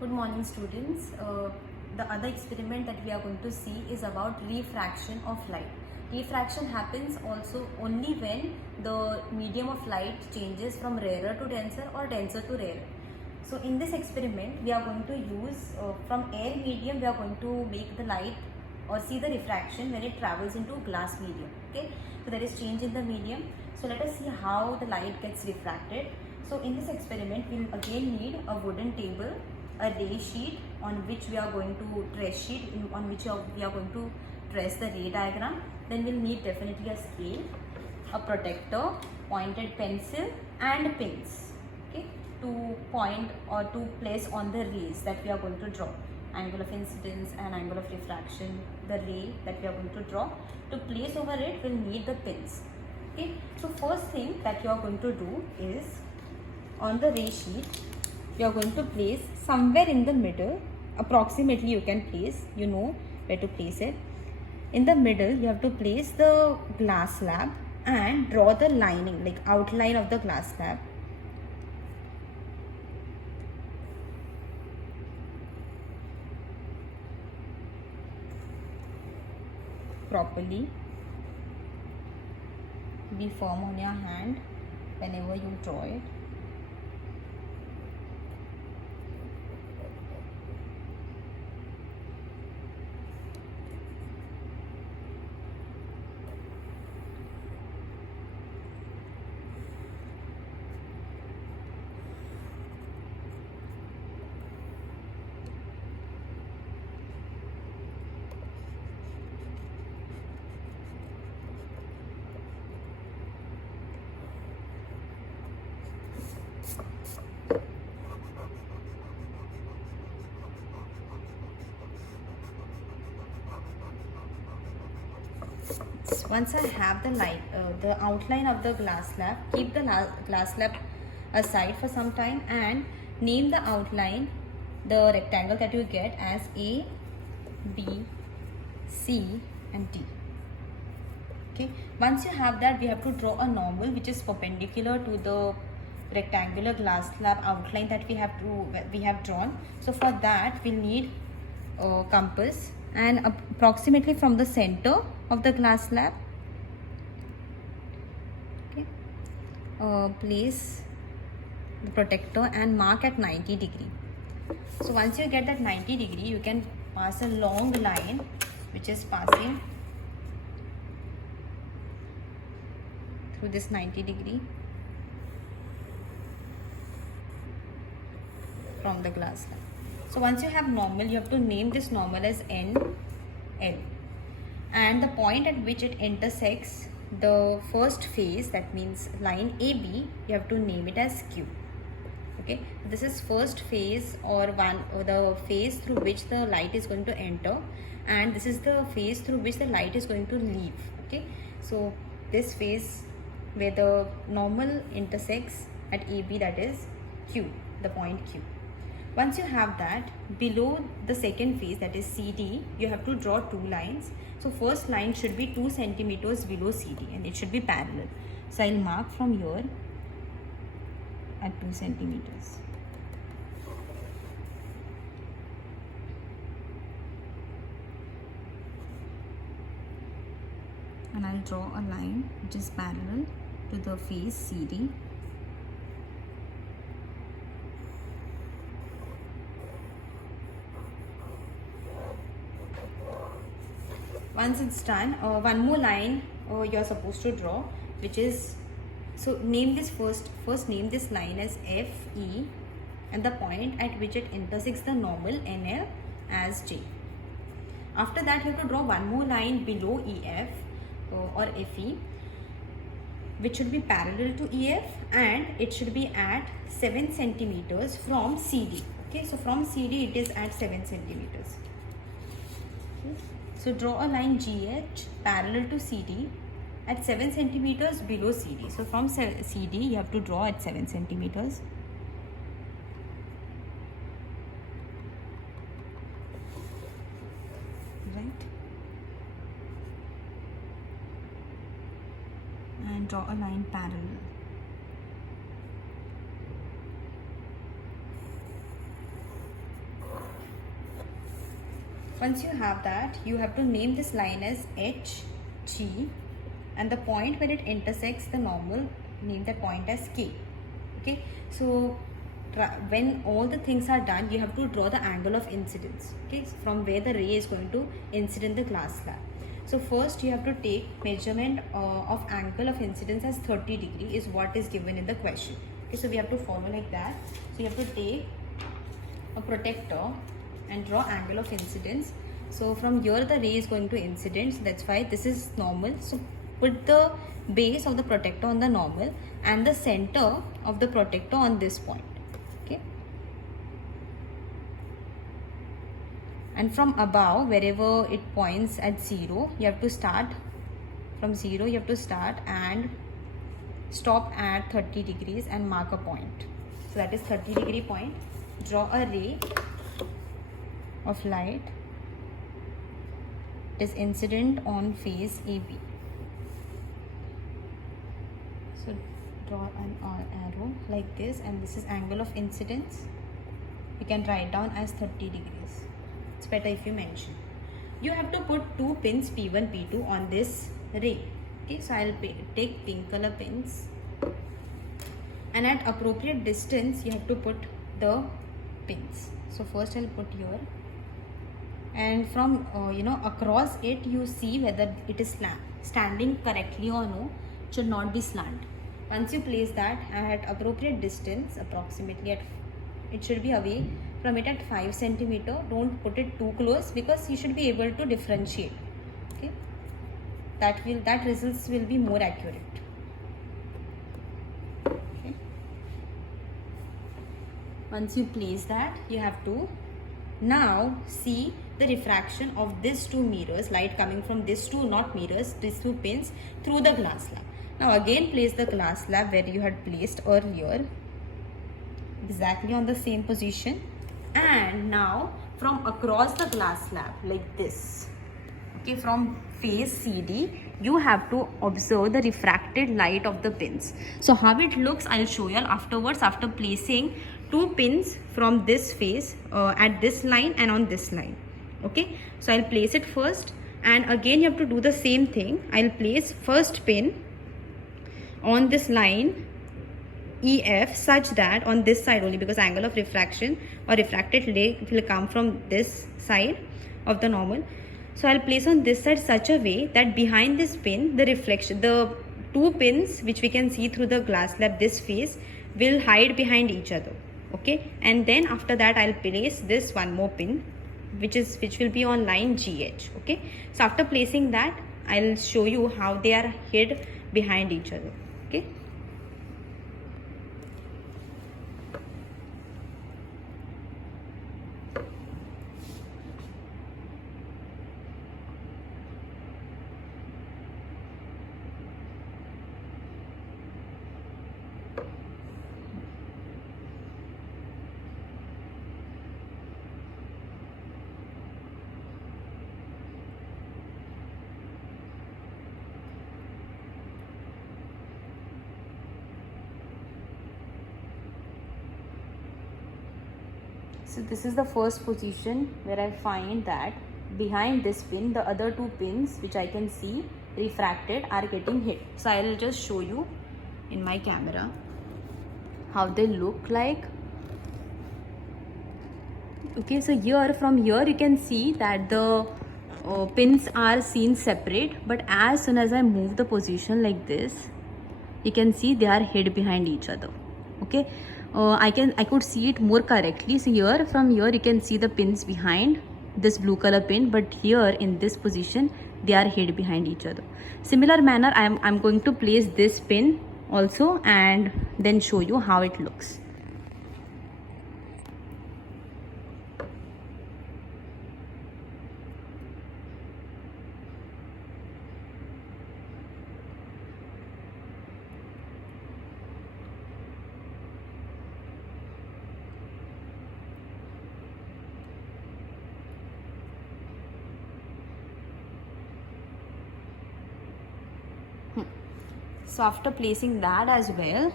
Good morning, students. The other experiment that we are going to see is about refraction of light. Refraction happens also only when the medium of light changes from rarer to denser or denser to rarer. So in this experiment, we are going to use from air medium, we are going to make the light or see the refraction when it travels into glass medium. Okay, so there is change in the medium. So let us see how the light gets refracted. So in this experiment, we'll again need a wooden table, a ray sheet on which we are going to trace sheet on which we are going to trace the ray diagram. Then we'll need definitely a scale, a protector, pointed pencil and pins, okay, to point or to place on the rays that we are going to draw. Angle of incidence and angle of refraction, the ray that we are going to draw. To place over it, we'll need the pins. Okay, so first thing that you are going to do is on the ray sheet, you are going to place somewhere in the middle, approximately you can place, you know where to place it. In the middle, you have to place the glass slab and draw the lining, like outline of the glass slab. Properly. Be firm on your hand whenever you draw it. Once I have the outline of the glass slab, keep the glass slab aside for some time and name the outline, the rectangle that you get as A, B, C and D. Okay. Once you have that, we have to draw a normal which is perpendicular to the rectangular glass slab outline that we have drawn. So for that, we'll need a compass and approximately from the center of the glass slab, okay, place the protector and mark at 90 degree. So once you get that 90 degree, you can pass a long line which is passing through this 90 degree from the glass slab. So once you have normal, you have to name this normal as N, L, and the point at which it intersects the first phase, that means line AB, you have to name it as Q. Okay, this is first phase or the phase through which the light is going to enter, and this is the phase through which the light is going to leave. Okay, so this phase where the normal intersects at AB, that is Q, the point Q. Once you have that, below the second phase, that is CD, you have to draw two lines. So first line should be 2 centimeters below CD and it should be parallel. So I'll mark from here at 2 centimeters. And I'll draw a line which is parallel to the face CD. Once it's done, one more line you're supposed to draw, which is, so name this first name this line as FE and the point at which it intersects the normal NL as J. After that, you have to draw one more line below EF or FE, which should be parallel to EF and it should be at 7 centimeters from CD. Okay, so from CD it is at 7 centimeters. Okay. So draw a line GH parallel to CD at 7 centimeters below CD. So from CD you have to draw at 7 centimeters. Right. And draw a line parallel. Once you have that, you have to name this line as H, G, and the point where it intersects the normal, name that point as K. Okay, so when all the things are done, you have to draw the angle of incidence, okay, from where the ray is going to incide in the glass slab. So first you have to take measurement of angle of incidence as 30 degree is what is given in the question. Okay, so we have to follow like that. So you have to take a protector and draw angle of incidence. So from here the ray is going to incidence, that's why this is normal. So put the base of the protector on the normal and the center of the protector on this point. Okay, and from above, wherever it points at 0, you have to start from 0, you have to start and stop at 30 degrees and mark a point. So that is 30 degree point. Draw a ray of light. It is incident on face AB. So draw an arrow like this, and this is angle of incidence. You can write down as 30 degrees. It's better if you mention. You have to put two pins P1, P2 on this ray. Okay, so I'll take pink color pins, and at appropriate distance you have to put the pins. So first I'll put here, and from across it you see whether it is standing correctly or no. It should not be slant. Once you place that at appropriate distance, approximately it should be away from it at 5 centimeter. Don't put it too close because you should be able to differentiate. Okay, that results will be more accurate. Okay, once you place that, you have to now see the refraction of these two mirrors, light coming from these two, not mirrors, these two pins, through the glass slab. Now again place the glass slab where you had placed earlier, exactly on the same position, and now from across the glass slab like this, okay, from face CD, you have to observe the refracted light of the pins. So how it looks, I'll show you afterwards, after placing two pins from this face at this line and on this line. Okay, so I'll place it first, and again you have to do the same thing. I'll place first pin on this line EF such that on this side only, because angle of refraction or refracted ray will come from this side of the normal. So I'll place on this side such a way that behind this pin, the reflection, the two pins which we can see through the glass slab, this face will hide behind each other. Okay, and then after that I'll place this one more pin which will be on line GH. Okay, so after placing that, I'll show you how they are hid behind each other. Okay, so this is the first position where I find that behind this pin, the other two pins which I can see refracted are getting hit. So I will just show you in my camera how they look like. Okay, so here, from here you can see that the pins are seen separate, but as soon as I move the position like this, you can see they are hid behind each other. Okay, I could see it more correctly. So here, from here you can see the pins behind this blue color pin, but here in this position they are hid behind each other. Similar manner, I'm going to place this pin also and then show you how it looks. So after placing that as well,